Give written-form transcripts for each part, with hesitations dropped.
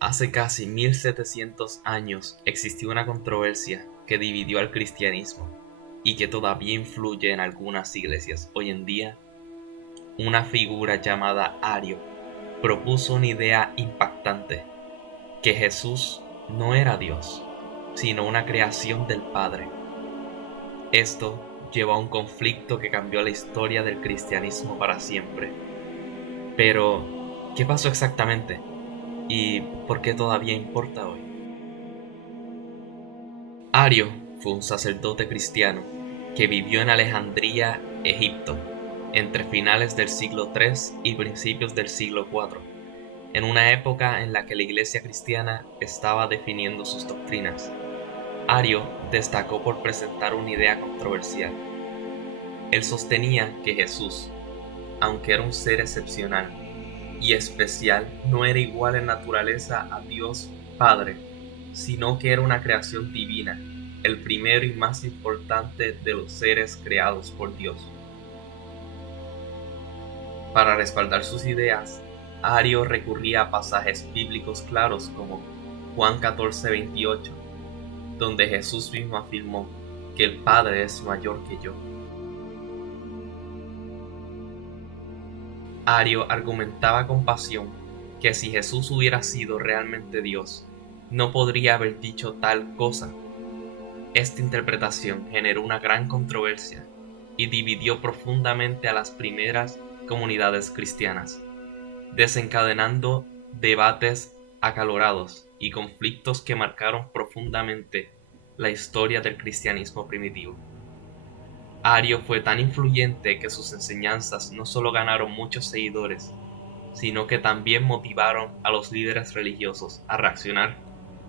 Hace casi 1700 años existió una controversia que dividió al cristianismo y que todavía influye en algunas iglesias hoy en día. Una figura llamada Ario propuso una idea impactante: que Jesús no era Dios, sino una creación del Padre. Esto llevó a un conflicto que cambió la historia del cristianismo para siempre. Pero, ¿qué pasó exactamente? ¿Y por qué todavía importa hoy? Ario fue un sacerdote cristiano que vivió en Alejandría, Egipto, entre finales del siglo III y principios del siglo IV, en una época en la que la Iglesia cristiana estaba definiendo sus doctrinas. Ario destacó por presentar una idea controversial. Él sostenía que Jesús, aunque era un ser excepcional y especial, no era igual en naturaleza a Dios Padre, sino que era una creación divina, el primero y más importante de los seres creados por Dios. Para respaldar sus ideas, Ario recurría a pasajes bíblicos claros como Juan 14:28, donde Jesús mismo afirmó que el Padre es mayor que yo. Ario argumentaba con pasión que si Jesús hubiera sido realmente Dios, no podría haber dicho tal cosa. Esta interpretación generó una gran controversia y dividió profundamente a las primeras comunidades cristianas, desencadenando debates acalorados y conflictos que marcaron profundamente la historia del cristianismo primitivo. Ario fue tan influyente que sus enseñanzas no solo ganaron muchos seguidores, sino que también motivaron a los líderes religiosos a reaccionar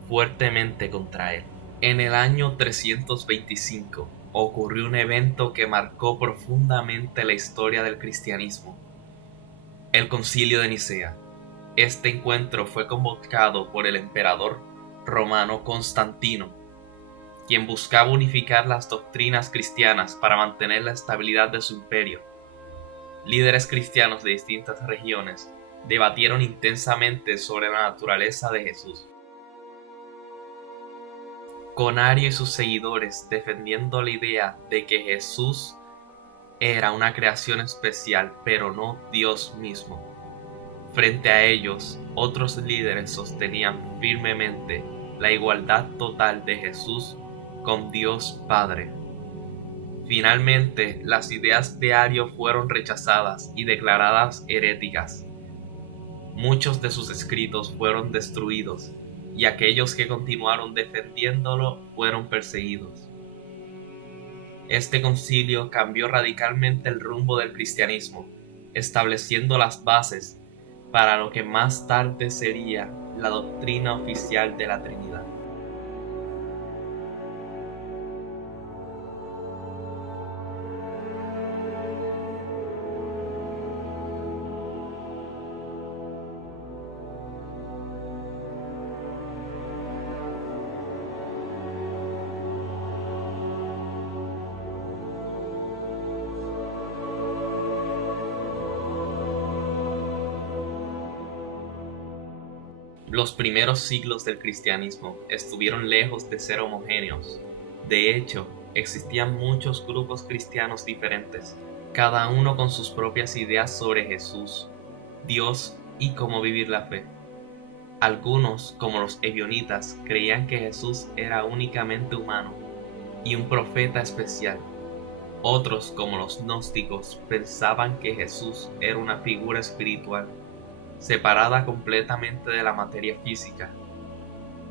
fuertemente contra él. En el año 325 ocurrió un evento que marcó profundamente la historia del cristianismo: el Concilio de Nicea. Este encuentro fue convocado por el emperador romano Constantino, quien buscaba unificar las doctrinas cristianas para mantener la estabilidad de su imperio. Líderes cristianos de distintas regiones debatieron intensamente sobre la naturaleza de Jesús, con Ario y sus seguidores defendiendo la idea de que Jesús era una creación especial, pero no Dios mismo. Frente a ellos, otros líderes sostenían firmemente la igualdad total de Jesús con Dios Padre. Finalmente, las ideas de Ario fueron rechazadas y declaradas heréticas. Muchos de sus escritos fueron destruidos y aquellos que continuaron defendiéndolo fueron perseguidos. Este concilio cambió radicalmente el rumbo del cristianismo, estableciendo las bases para lo que más tarde sería la doctrina oficial de la Trinidad. Los primeros siglos del cristianismo estuvieron lejos de ser homogéneos. De hecho, existían muchos grupos cristianos diferentes, cada uno con sus propias ideas sobre Jesús, Dios y cómo vivir la fe. Algunos, como los ebionitas, creían que Jesús era únicamente humano y un profeta especial. Otros, como los gnósticos, pensaban que Jesús era una figura espiritual, separada completamente de la materia física.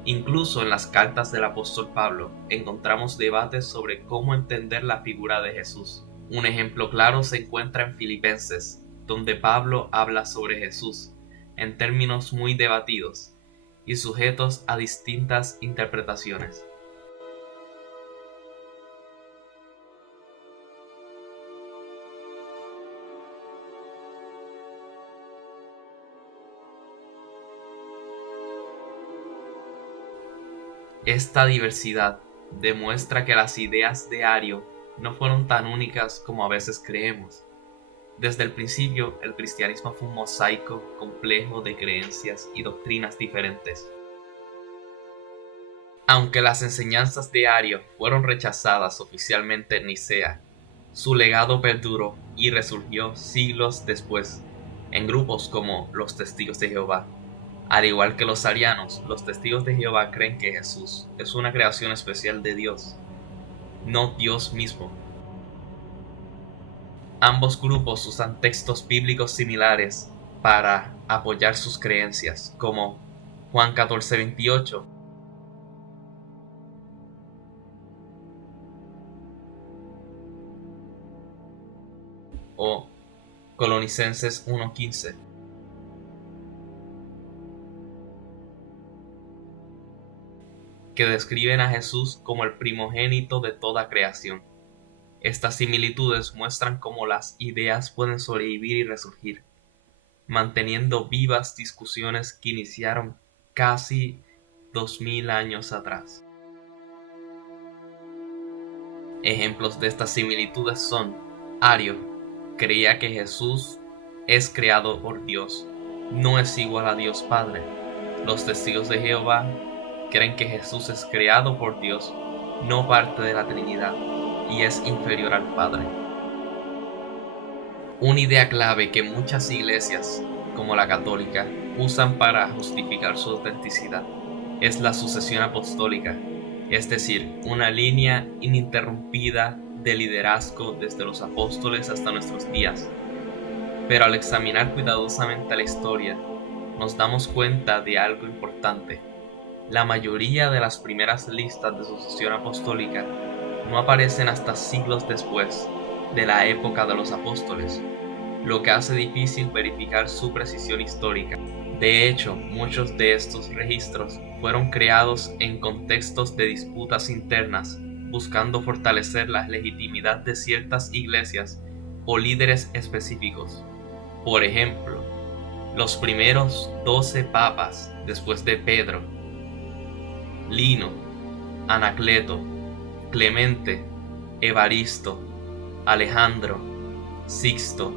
Incluso en las cartas del apóstol Pablo encontramos debates sobre cómo entender la figura de Jesús. Un ejemplo claro se encuentra en Filipenses, donde Pablo habla sobre Jesús en términos muy debatidos y sujetos a distintas interpretaciones. Esta diversidad demuestra que las ideas de Ario no fueron tan únicas como a veces creemos. Desde el principio, el cristianismo fue un mosaico complejo de creencias y doctrinas diferentes. Aunque las enseñanzas de Ario fueron rechazadas oficialmente en Nicea, su legado perduró y resurgió siglos después en grupos como los Testigos de Jehová. Al igual que los arianos, los Testigos de Jehová creen que Jesús es una creación especial de Dios, no Dios mismo. Ambos grupos usan textos bíblicos similares para apoyar sus creencias, como Juan 14:28, o Colosenses 1:15. Que describen a Jesús como el primogénito de toda creación. Estas similitudes muestran cómo las ideas pueden sobrevivir y resurgir, manteniendo vivas discusiones que iniciaron casi 2000 años atrás. Ejemplos de estas similitudes son: Ario creía que Jesús es creado por Dios, no es igual a Dios Padre. Los Testigos de Jehová creen que Jesús es creado por Dios, no parte de la Trinidad, y es inferior al Padre. Una idea clave que muchas iglesias, como la católica, usan para justificar su autenticidad es la sucesión apostólica, es decir, una línea ininterrumpida de liderazgo desde los apóstoles hasta nuestros días. Pero al examinar cuidadosamente la historia, nos damos cuenta de algo importante. La mayoría de las primeras listas de sucesión apostólica no aparecen hasta siglos después de la época de los apóstoles, lo que hace difícil verificar su precisión histórica. De hecho, muchos de estos registros fueron creados en contextos de disputas internas, buscando fortalecer la legitimidad de ciertas iglesias o líderes específicos. Por ejemplo, los primeros 12 papas después de Pedro, Lino, Anacleto, Clemente, Evaristo, Alejandro, Sixto,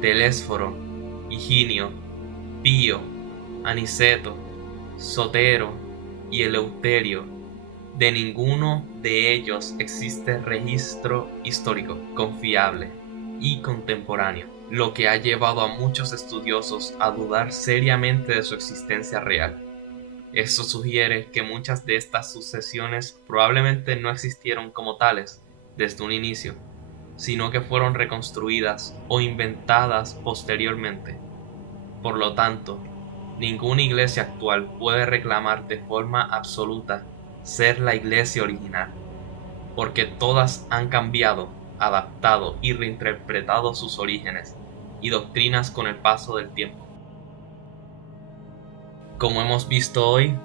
Telésforo, Higinio, Pío, Aniceto, Sotero y Eleuterio, de ninguno de ellos existe registro histórico confiable y contemporáneo, lo que ha llevado a muchos estudiosos a dudar seriamente de su existencia real. Esto sugiere que muchas de estas sucesiones probablemente no existieron como tales desde un inicio, sino que fueron reconstruidas o inventadas posteriormente. Por lo tanto, ninguna iglesia actual puede reclamar de forma absoluta ser la iglesia original, porque todas han cambiado, adaptado y reinterpretado sus orígenes y doctrinas con el paso del tiempo. Como hemos visto hoy,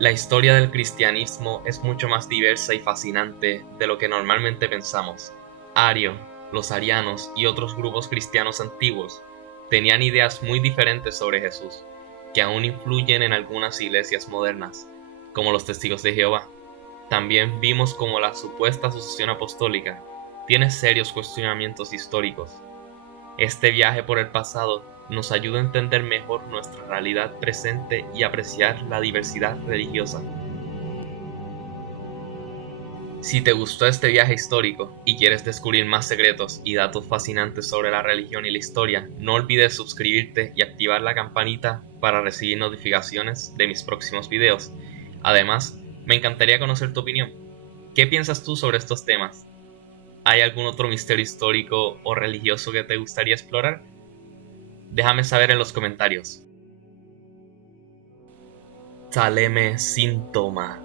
la historia del cristianismo es mucho más diversa y fascinante de lo que normalmente pensamos. Ario, los arianos y otros grupos cristianos antiguos tenían ideas muy diferentes sobre Jesús, que aún influyen en algunas iglesias modernas, como los Testigos de Jehová. También vimos cómo la supuesta sucesión apostólica tiene serios cuestionamientos históricos. Este viaje por el pasado nos ayuda a entender mejor nuestra realidad presente y apreciar la diversidad religiosa. Si te gustó este viaje histórico y quieres descubrir más secretos y datos fascinantes sobre la religión y la historia, no olvides suscribirte y activar la campanita para recibir notificaciones de mis próximos videos. Además, me encantaría conocer tu opinión. ¿Qué piensas tú sobre estos temas? ¿Hay algún otro misterio histórico o religioso que te gustaría explorar? Déjame saber en los comentarios. Taleme síntoma.